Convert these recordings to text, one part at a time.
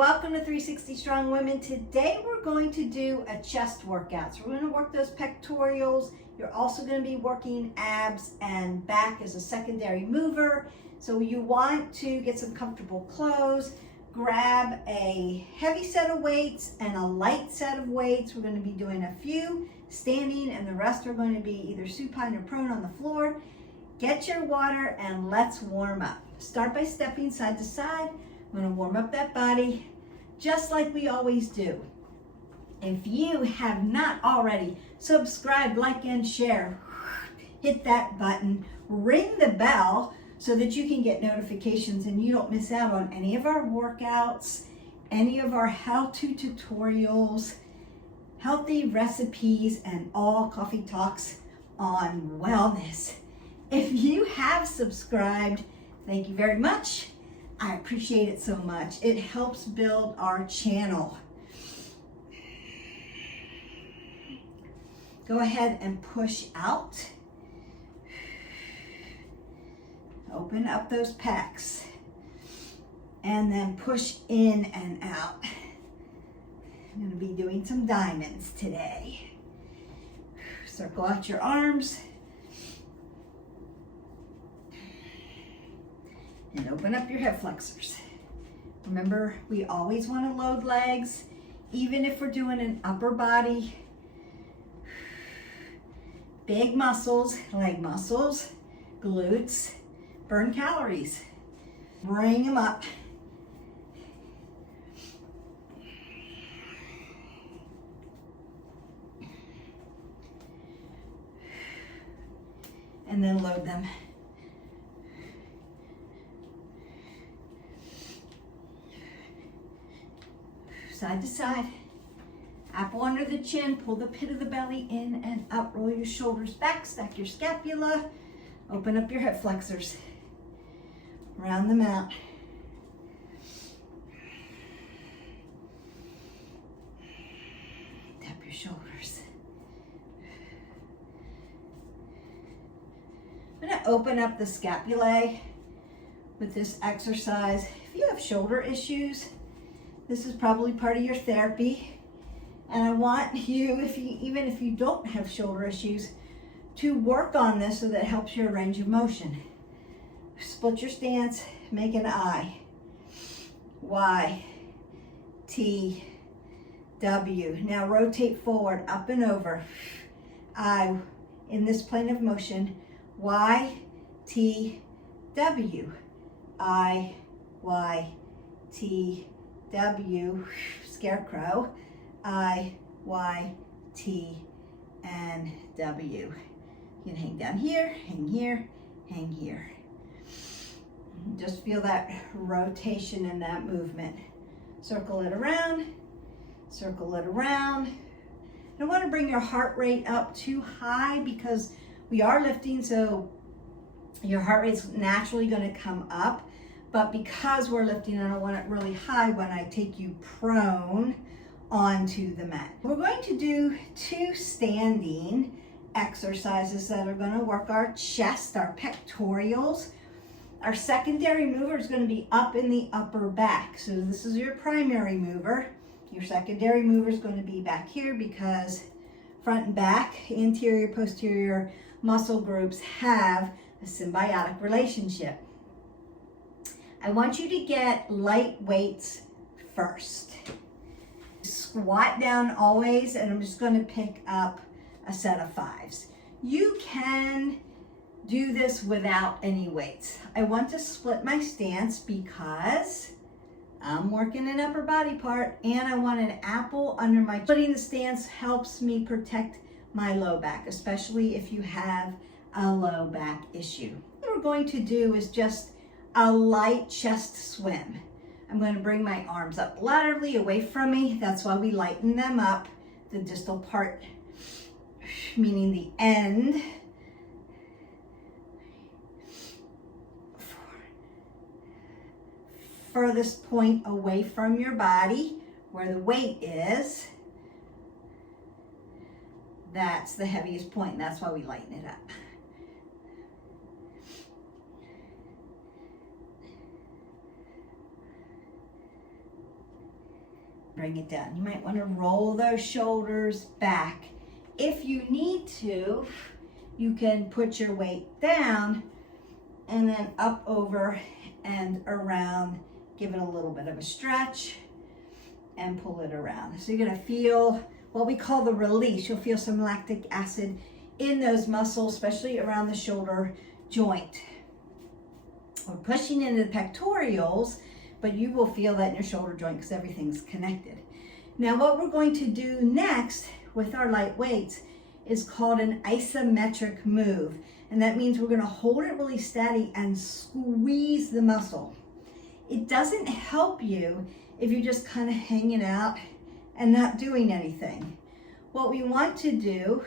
Welcome to 360 Strong Women. Today we're going to do a chest workout. So we're going to work those pectorials. You're also going to be working abs and back as a secondary mover. So you want to get some comfortable clothes, grab a heavy set of weights and a light set of weights. We're going to be doing a few standing and the rest are going to be either supine or prone on the floor. Get your water and let's warm up. Start by stepping side to side. I'm going to warm up that body just like we always do. If you have not already subscribed, like, and share, hit that button, ring the bell so that you can get notifications and you don't miss out on any of our workouts, any of our how-to tutorials, healthy recipes, and all coffee talks on wellness. If you have subscribed, thank you very much. I appreciate it so much. It helps build our channel. Go ahead and push out. Open up those pecs. And then push in and out. I'm going to be doing some diamonds today. Circle out your arms. And open up your hip flexors. Remember, we always want to load legs, even if we're doing an upper body. Big muscles, leg muscles, glutes, burn calories. Bring them up. And then load them. Side to side, apple under the chin, pull the pit of the belly in and up, roll your shoulders back, stack your scapula, open up your hip flexors, round them out. Tap your shoulders. I'm going to open up the scapulae with this exercise. If you have shoulder issues, this is probably part of your therapy, and I want you, even if you don't have shoulder issues, to work on this so that it helps your range of motion. Split your stance, make an I, Y, T, W. Now rotate forward, up and over. I, in this plane of motion, Y, T, W. I, Y, T, W, scarecrow, I, Y, T, and W. You can hang down here, hang here, hang here. Just feel that rotation and that movement. Circle it around, circle it around. You don't want to bring your heart rate up too high because we are lifting, so your heart rate's naturally going to come up. But because we're lifting, I don't want it really high when I take you prone onto the mat. We're going to do 2 standing exercises that are going to work our chest, our pectorials. Our secondary mover is going to be up in the upper back. So this is your primary mover. Your secondary mover is going to be back here because front and back, anterior, posterior muscle groups have a symbiotic relationship. I want you to get light weights first. Squat down always, and I'm just going to pick up a set of 5s. You can do this without any weights. I want to split my stance because I'm working an upper body part and I want an apple under my. Splitting the stance helps me protect my low back, especially if you have a low back issue. What we're going to do is just a light chest swim. I'm going to bring my arms up laterally away from me. That's why we lighten them up. The distal part, meaning the end. 4. Furthest point away from your body, where the weight is. That's the heaviest point. That's why we lighten it up. bring it down. You might want to roll those shoulders back. If you need to, you can put your weight down and then up, over, and around. Give it a little bit of a stretch and pull it around. So you're gonna feel what we call the release. You'll feel some lactic acid in those muscles, especially around the shoulder joint. We're pushing into the pectorals, but you will feel that in your shoulder joint because everything's connected. Now what we're going to do next with our light weights is called an isometric move. And that means we're gonna hold it really steady and squeeze the muscle. It doesn't help you if you're just kind of hanging out and not doing anything. What we want to do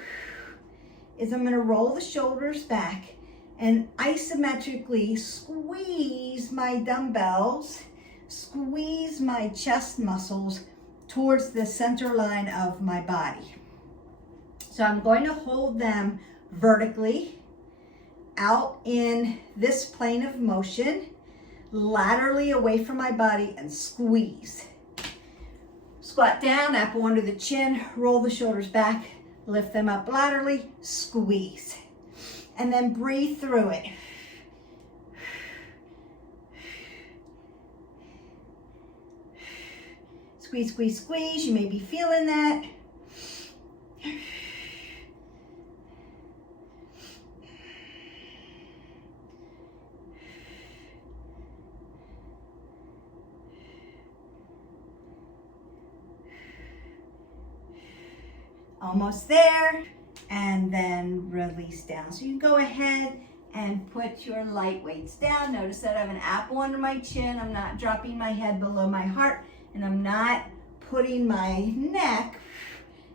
is I'm gonna roll the shoulders back and isometrically squeeze my dumbbells, squeeze my chest muscles towards the center line of my body. So I'm going to hold them vertically out in this plane of motion, laterally away from my body, and squeeze. Squat down, apple under the chin, roll the shoulders back, lift them up laterally, squeeze. And then breathe through it. Squeeze, squeeze, squeeze. You may be feeling that. Almost there, and then release down. So you can go ahead and put your light weights down. Notice that I have an apple under my chin. I'm not dropping my head below my heart, and I'm not putting my neck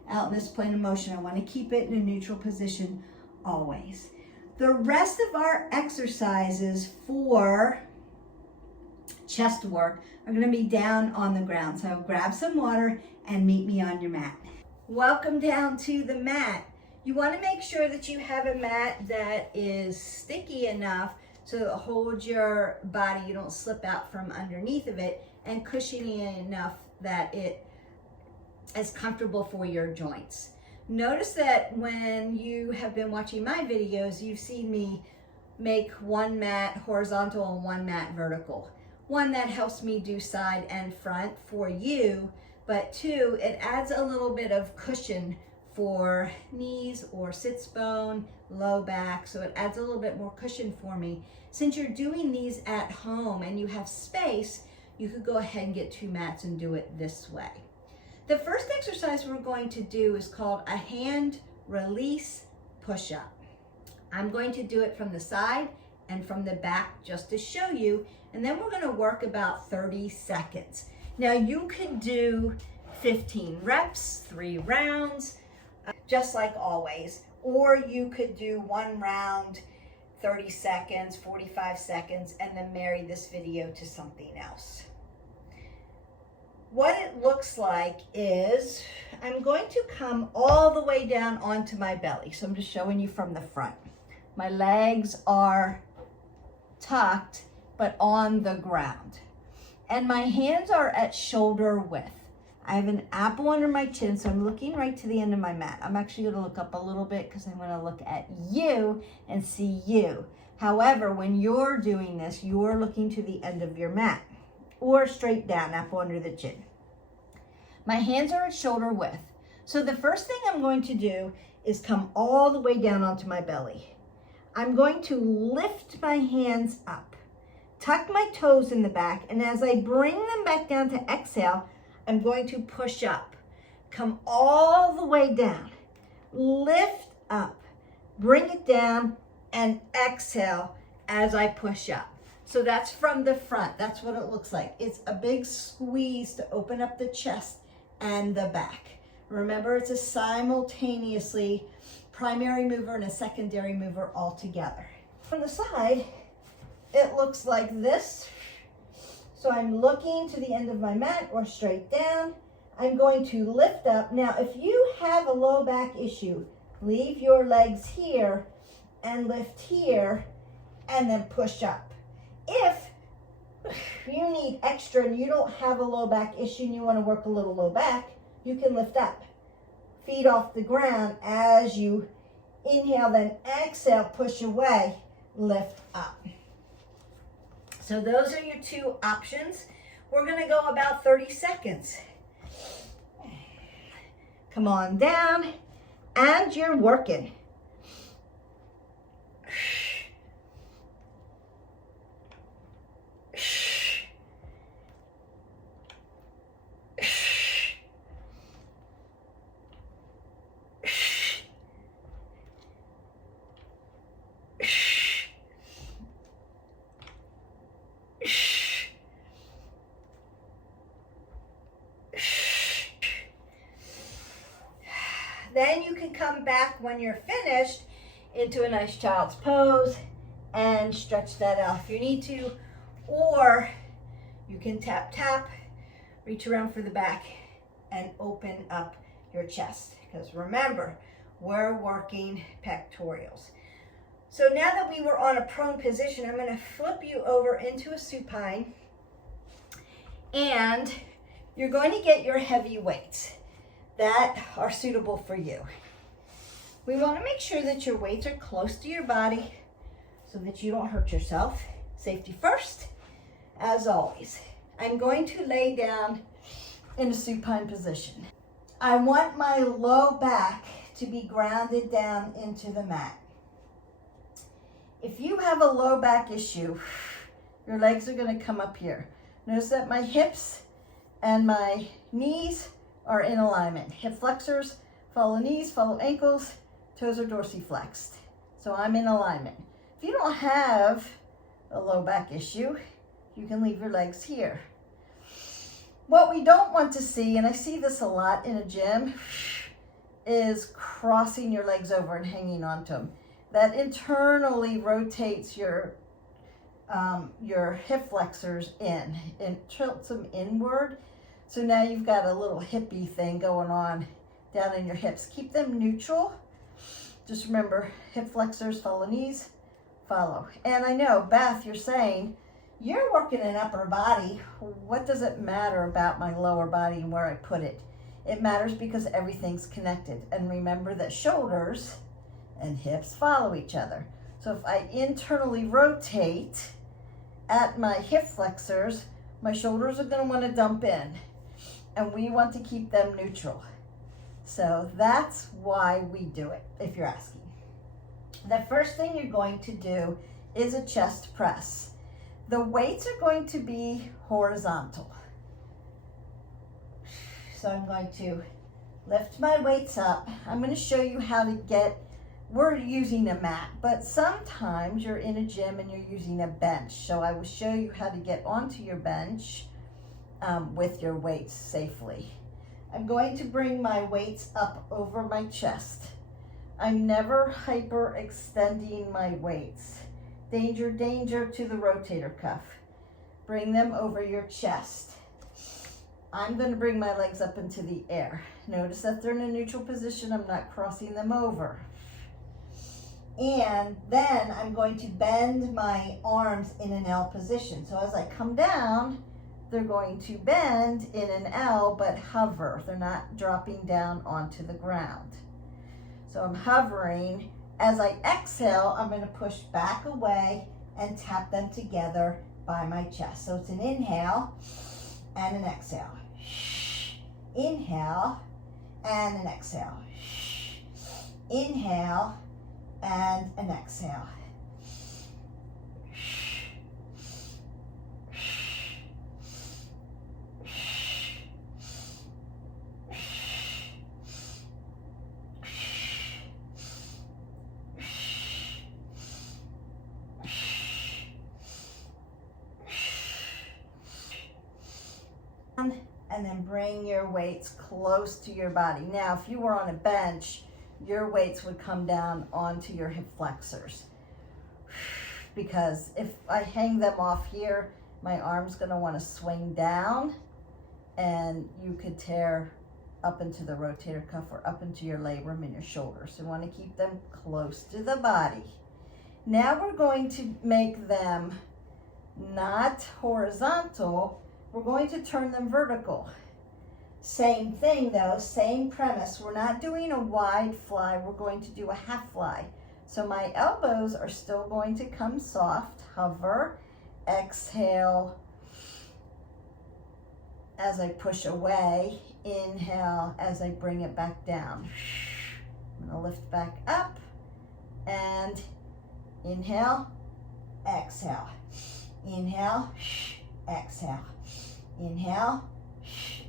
out in this plane of motion. I want to keep it in a neutral position always. The rest of our exercises for chest work are going to be down on the ground. So grab some water and meet me on your mat. Welcome down to the mat. You want to make sure that you have a mat that is sticky enough so it holds your body, you don't slip out from underneath of it, and cushiony enough that it is comfortable for your joints. Notice that when you have been watching my videos, you've seen me make one mat horizontal and one mat vertical. One, that helps me do side and front for you, but two, it adds a little bit of cushion for knees or sits bone, low back, so it adds a little bit more cushion for me. Since you're doing these at home and you have space, you could go ahead and get two mats and do it this way. The first exercise we're going to do is called a hand release push-up. I'm going to do it from the side and from the back just to show you, and then we're gonna work about 30 seconds. Now you could do 15 reps, 3 rounds, just like always, or you could do one round, 30 seconds, 45 seconds, and then marry this video to something else. What it looks like is I'm going to come all the way down onto my belly. So I'm just showing you from the front. My legs are tucked, but on the ground. And my hands are at shoulder width. I have an apple under my chin, so I'm looking right to the end of my mat. I'm actually gonna look up a little bit because I'm gonna look at you and see you. However, when you're doing this, you're looking to the end of your mat or straight down, apple under the chin. My hands are at shoulder width. So the first thing I'm going to do is come all the way down onto my belly. I'm going to lift my hands up, tuck my toes in the back, and as I bring them back down to exhale, I'm going to push up. Come all the way down, lift up, bring it down, and exhale as I push up. So that's from the front. That's what it looks like. It's a big squeeze to open up the chest and the back. Remember, it's a simultaneously primary mover and a secondary mover all together. From the side, it looks like this. So I'm looking to the end of my mat or straight down. I'm going to lift up. Now, if you have a low back issue, leave your legs here and lift here and then push up. If If you need extra and you don't have a low back issue and you want to work a little low back, you can lift up. Feet off the ground as you inhale, then exhale, push away, lift up. So those are your two options. We're going to go about 30 seconds. Come on down, and you're working. Then you can come back when you're finished into a nice child's pose and stretch that out if you need to, or you can tap, tap, reach around for the back and open up your chest. Because remember, we're working pectorals. So now that we were on a prone position, I'm going to flip you over into a supine, and you're going to get your heavy weights that are suitable for you. We want to make sure that your weights are close to your body so that you don't hurt yourself. Safety first, as always. I'm going to lay down in a supine position. I want my low back to be grounded down into the mat. If you have a low back issue, your legs are going to come up here. Notice that my hips and my knees are in alignment. Hip flexors follow knees, follow ankles, toes are dorsiflexed. So I'm in alignment. If you don't have a low back issue, you can leave your legs here. What we don't want to see, and I see this a lot in a gym, is crossing your legs over and hanging onto them. That internally rotates your hip flexors in and tilts them inward. So now you've got a little hippie thing going on down in your hips. Keep them neutral. Just remember, hip flexors follow knees, follow. And I know, Beth, you're saying, you're working an upper body. What does it matter about my lower body and where I put it? It matters because everything's connected. And remember that shoulders and hips follow each other. So if I internally rotate at my hip flexors, my shoulders are going to want to dump in. And we want to keep them neutral. So that's why we do it, if you're asking. The first thing you're going to do is a chest press. The weights are going to be horizontal. So I'm going to lift my weights up. I'm going to show you how to get, we're using a mat, but sometimes you're in a gym and you're using a bench. So I will show you how to get onto your bench with your weights safely. I'm going to bring my weights up over my chest. I'm never hyperextending my weights. Danger, danger to the rotator cuff. Bring them over your chest. I'm going to bring my legs up into the air. Notice that they're in a neutral position. I'm not crossing them over. And then I'm going to bend my arms in an L position. So as I come down, they're going to bend in an L, but hover. They're not dropping down onto the ground. So I'm hovering. As I exhale, I'm going to push back away and tap them together by my chest. So it's an inhale and an exhale. Inhale and an exhale. Inhale and an exhale. And then bring your weights close to your body. Now, if you were on a bench, your weights would come down onto your hip flexors. Because if I hang them off here, my arm's gonna wanna swing down and you could tear up into the rotator cuff or up into your labrum and your shoulders. So you wanna keep them close to the body. Now we're going to make them not horizontal. We're going to turn them vertical. Same thing though, same premise. We're not doing a wide fly, we're going to do a half fly. So my elbows are still going to come soft, hover, exhale as I push away, inhale as I bring it back down. I'm gonna lift back up and inhale, exhale, inhale, exhale, inhale,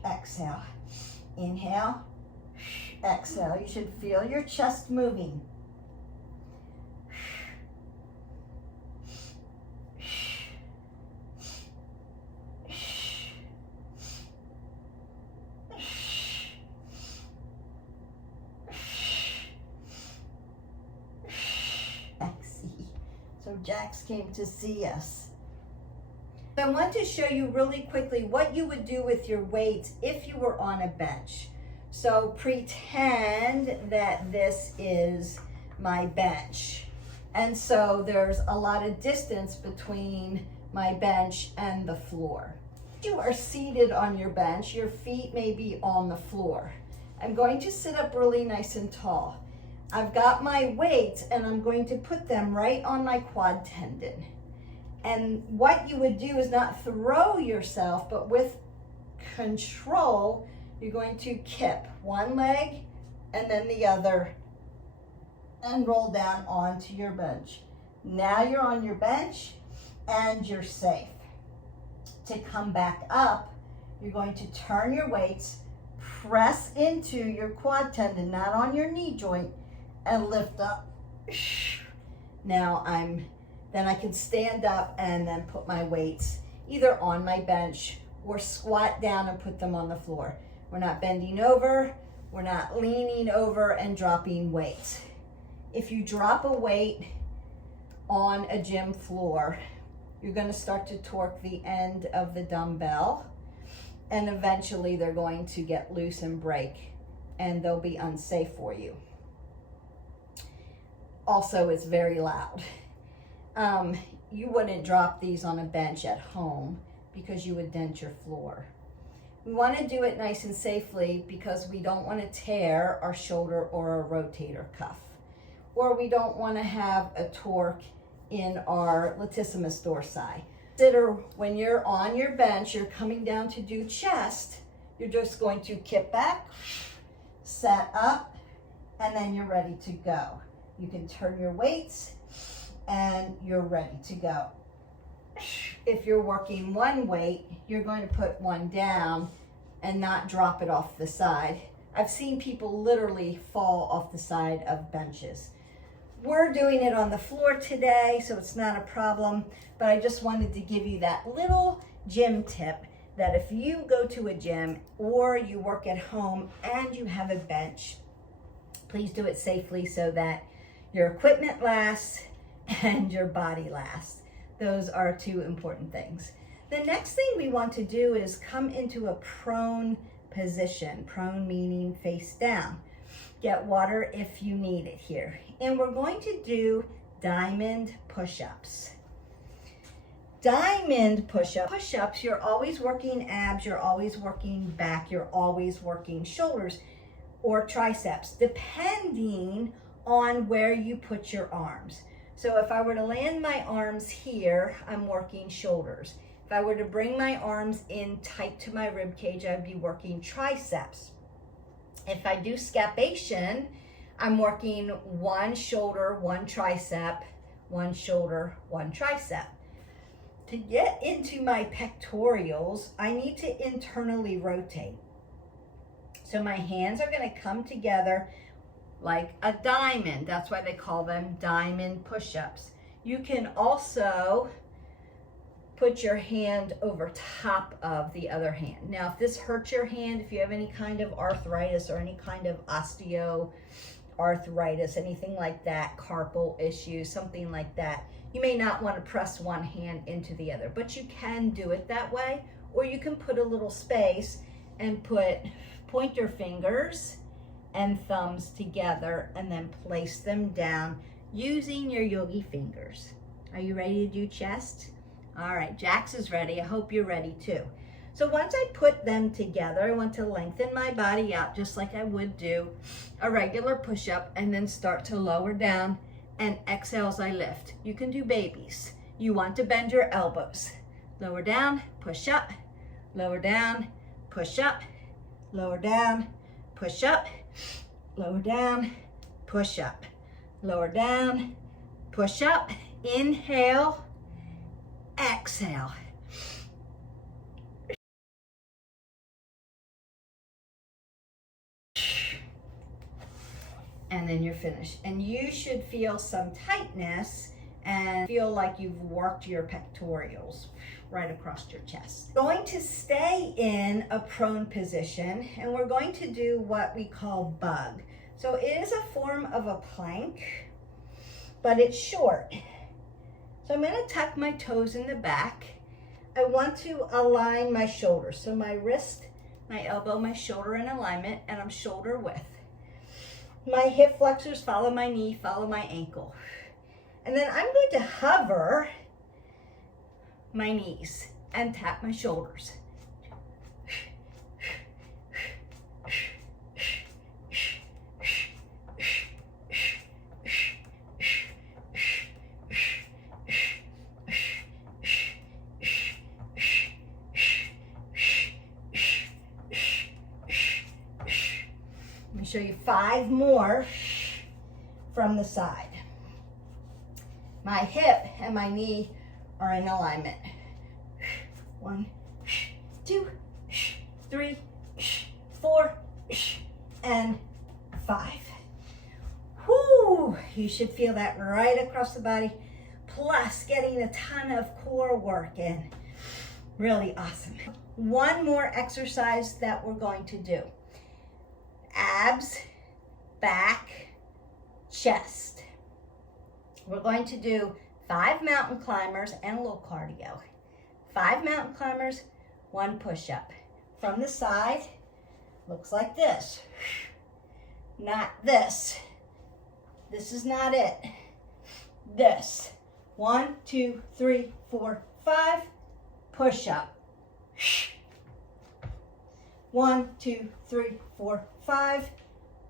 exhale, inhale, exhale. You should feel your chest moving. So Jax came to see us. I want to show you really quickly what you would do with your weights if you were on a bench. So pretend that this is my bench. And so there's a lot of distance between my bench and the floor. You are seated on your bench, your feet may be on the floor. I'm going to sit up really nice and tall. I've got my weights and I'm going to put them right on my quad tendon. And what you would do is not throw yourself, but with control, you're going to kip one leg and then the other and roll down onto your bench. Now you're on your bench and you're safe. To come back up, you're going to turn your weights, press into your quad tendon, not on your knee joint, and lift up. Now then I can stand up and then put my weights either on my bench or squat down and put them on the floor. We're not bending over, we're not leaning over and dropping weights. If you drop a weight on a gym floor, you're going to start to torque the end of the dumbbell, and eventually they're going to get loose and break, and they'll be unsafe for you. Also, it's very loud. You wouldn't drop these on a bench at home because you would dent your floor. We want to do it nice and safely because we don't want to tear our shoulder or a rotator cuff, or we don't want to have a torque in our latissimus dorsi. Consider when you're on your bench, you're coming down to do chest, you're just going to kip back, set up, and then you're ready to go. You can turn your weights and you're ready to go. If you're working one weight, you're going to put one down and not drop it off the side. I've seen people literally fall off the side of benches. We're doing it on the floor today, so it's not a problem, but I just wanted to give you that little gym tip that if you go to a gym or you work at home and you have a bench, please do it safely so that your equipment lasts and your body lasts. Those are two important things. The next thing we want to do is come into a prone position. Prone meaning face down. Get water if you need it here. And we're going to do diamond push-ups. Diamond push-ups. Push-ups, you're always working abs, you're always working back, you're always working shoulders or triceps, depending on where you put your arms. So if I were to land my arms here, I'm working shoulders. If I were to bring my arms in tight to my rib cage, I'd be working triceps. If I do scapation, I'm working one shoulder, one tricep, one shoulder, one tricep. To get into my pectorials, I need to internally rotate. So my hands are going to come together like a diamond. That's why they call them diamond push-ups. You can also put your hand over top of the other hand. Now, if this hurts your hand, if you have any kind of arthritis or any kind of osteoarthritis, anything like that, carpal issues, something like that, you may not want to press one hand into the other, but you can do it that way, or you can put a little space and point your fingers and thumbs together and then place them down using your yogi fingers. Are you ready to do chest? All right, Jax is ready. I hope you're ready too. So once I put them together, I want to lengthen my body out just like I would do a regular push-up, and then start to lower down and exhale as I lift. You can do babies. You want to bend your elbows. Lower down, push up, lower down, push up, lower down, push up, lower down, push up, lower down, push up. Inhale, exhale. And then you're finished. And you should feel some tightness and feel like you've worked your pectorals right across your chest. Going to stay in a prone position, and we're going to do what we call bug. So it is a form of a plank, but it's short. So I'm gonna tuck my toes in the back. I want to align my shoulders. So my wrist, my elbow, my shoulder in alignment, and I'm shoulder width. My hip flexors follow my knee, follow my ankle. And then I'm going to hover my knees and tap my shoulders. Let me show you 5 more from the side. My hip and my knee are in alignment. 1, 2, 3, 4, and 5. Whoo! You should feel that right across the body, plus getting a ton of core work in. Really awesome. One more exercise that we're going to do. Abs, back, chest. We're going to do 5 mountain climbers and a little cardio. 5 mountain climbers, 1 push-up. From the side, looks like this. Not this. This is not it. This. 1, 2, 3, 4, 5, push-up. 1, 2, 3, 4, 5,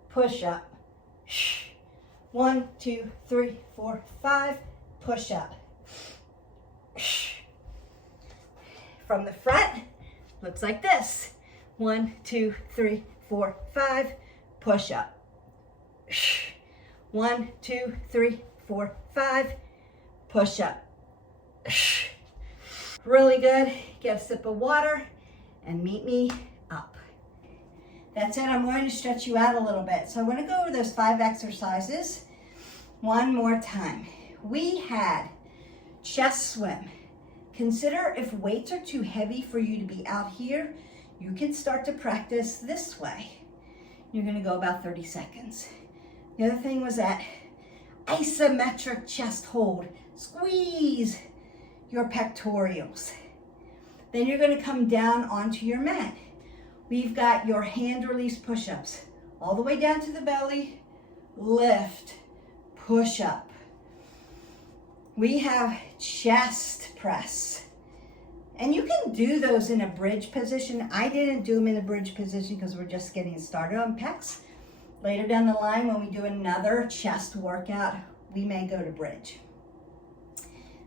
push up. 1, 2, 3, 4, 5, push up. From the front, looks like this. 1, 2, 3, 4, 5, push up. 1, 2, 3, 4, 5, push up. Really good. Get a sip of water and meet me up. That's it. I'm going to stretch you out a little bit. So I'm going to go over those 5 exercises one more time. We had chest swim. Consider if weights are too heavy for you to be out here, you can start to practice this way. You're going to go about 30 seconds. The other thing was that isometric chest hold. Squeeze your pectorals. Then you're going to come down onto your mat. We've got your hand release push-ups. All the way down to the belly, lift, push up. We have chest press. And you can do those in a bridge position. I didn't do them in a bridge position because we're just getting started on pecs. Later down the line, when we do another chest workout, we may go to bridge.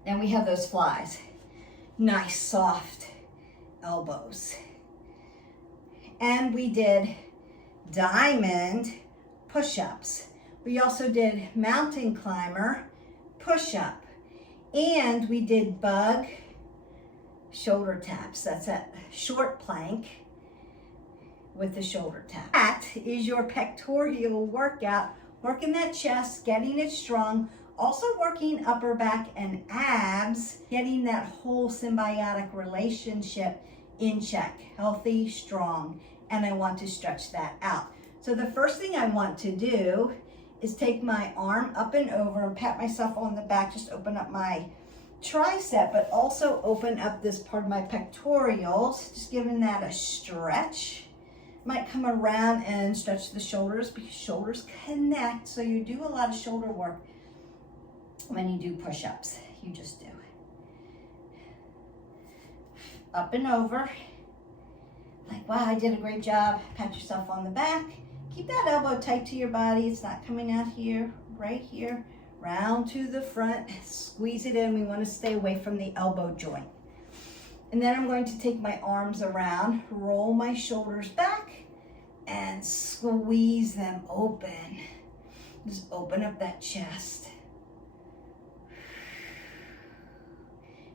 Then we have those flies. Nice, soft elbows. And we did diamond push-ups. We also did mountain climber push-up. And we did bug shoulder taps. That's a short plank with the shoulder tap. That is your pectoral workout, working that chest, getting it strong, also working upper back and abs, getting that whole symbiotic relationship in check, healthy, strong, and I want to stretch that out. So the first thing I want to do is take my arm up and over and pat myself on the back, just open up my tricep, but also open up this part of my pectorals, just giving that a stretch. Might come around and stretch the shoulders because shoulders connect, so you do a lot of shoulder work when you do push-ups. You just do. up and over. Like, wow, I did a great job. Pat yourself on the back. Keep that elbow tight to your body. It's not coming out here, right here. Round to the front, squeeze it in. We want to stay away from the elbow joint. And then I'm going to take my arms around, roll my shoulders back, and squeeze them open. Just open up that chest.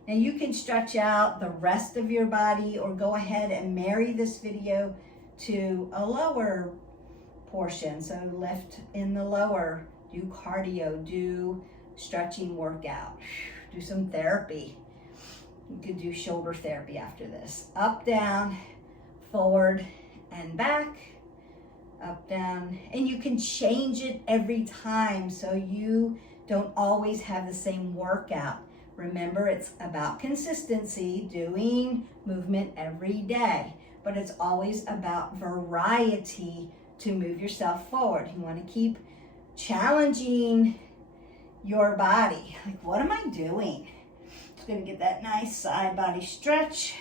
Now you can stretch out the rest of your body or go ahead and marry this video to a lower portion. So lift in the lower, do cardio, do stretching workout, do some therapy. You could do shoulder therapy after this. Up, down, forward, and back. Up, down. And you can change it every time so you don't always have the same workout. Remember, it's about consistency, doing movement every day, but it's always about variety to move yourself forward. You want to keep challenging your body. Like, what am I doing? Just going to get that nice side body stretch.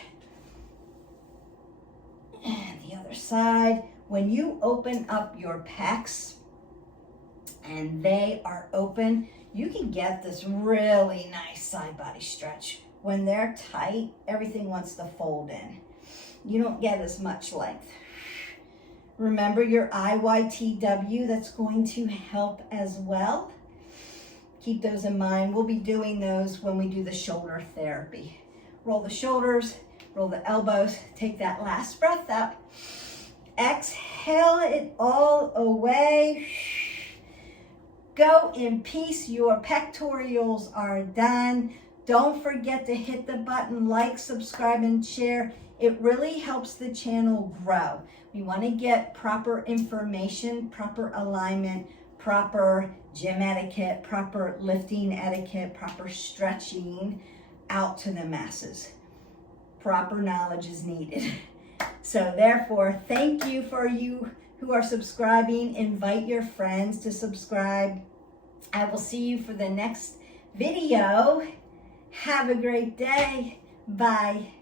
And the other side. When you open up your pecs and they are open, you can get this really nice side body stretch. When they're tight, everything wants to fold in. You don't get as much length. Remember your IYTW, that's going to help as well. Keep those in mind. We'll be doing those when we do the shoulder therapy. Roll the shoulders, roll the elbows, take that last breath up. Exhale it all away. Go in peace. Your pectorals are done. Don't forget to hit the button, like, subscribe, and share. It really helps the channel grow. We want to get proper information, proper alignment, proper gym etiquette, proper lifting etiquette, proper stretching out to the masses. Proper knowledge is needed. So therefore, thank you for you who are subscribing. Invite your friends to subscribe. I will see you for the next video. Have a great day. Bye.